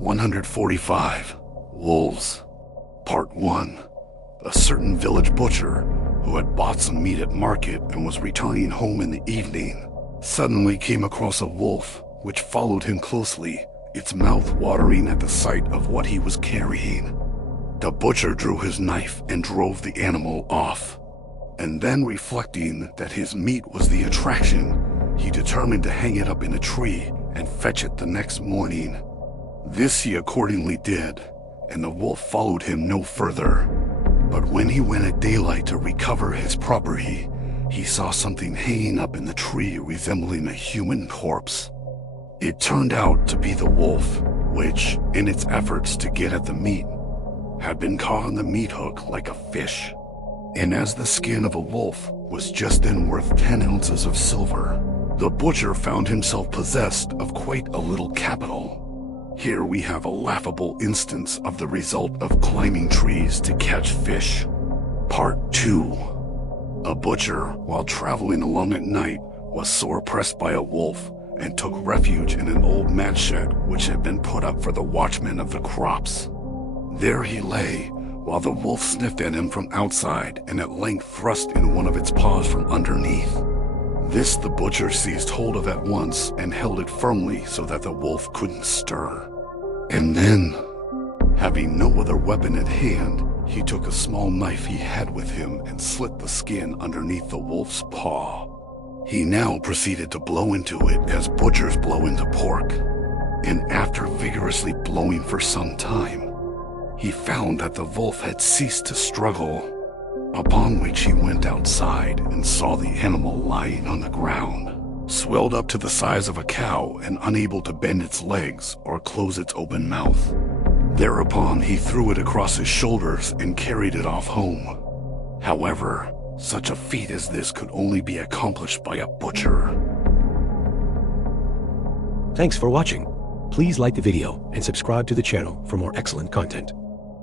145. Wolves. Part 1. A certain village butcher, who had bought some meat at market and was returning home in the evening, suddenly came across a wolf, which followed him closely, its mouth watering at the sight of what he was carrying. The butcher drew his knife and drove the animal off. And then, reflecting that his meat was the attraction, he determined to hang it up in a tree and fetch it the next morning. This he accordingly did, and the wolf followed him no further. But when he went at daylight to recover his property, he saw something hanging up in the tree resembling a human corpse. It turned out to be the wolf, which, in its efforts to get at the meat, had been caught on the meat hook like a fish. And as the skin of a wolf was just then worth 10 ounces of silver, the butcher found himself possessed of quite a little capital. Here we have a laughable instance of the result of climbing trees to catch fish. Part 2. A butcher, while traveling along at night, was sore pressed by a wolf and took refuge in an old mat shed which had been put up for the watchman of the crops. There he lay, while the wolf sniffed at him from outside and at length thrust in one of its paws from underneath. This the butcher seized hold of at once and held it firmly so that the wolf couldn't stir. And then, having no other weapon at hand, he took a small knife he had with him and slit the skin underneath the wolf's paw. He now proceeded to blow into it as butchers blow into pork, and after vigorously blowing for some time, he found that the wolf had ceased to struggle, upon which he went outside and saw the animal lying on the ground, swelled up to the size of a cow and unable to bend its legs or close its open mouth. Thereupon he threw it across his shoulders and carried it off home. However, such a feat as this could only be accomplished by a butcher. Thanks for watching. Please like the video and subscribe to the channel for more excellent content.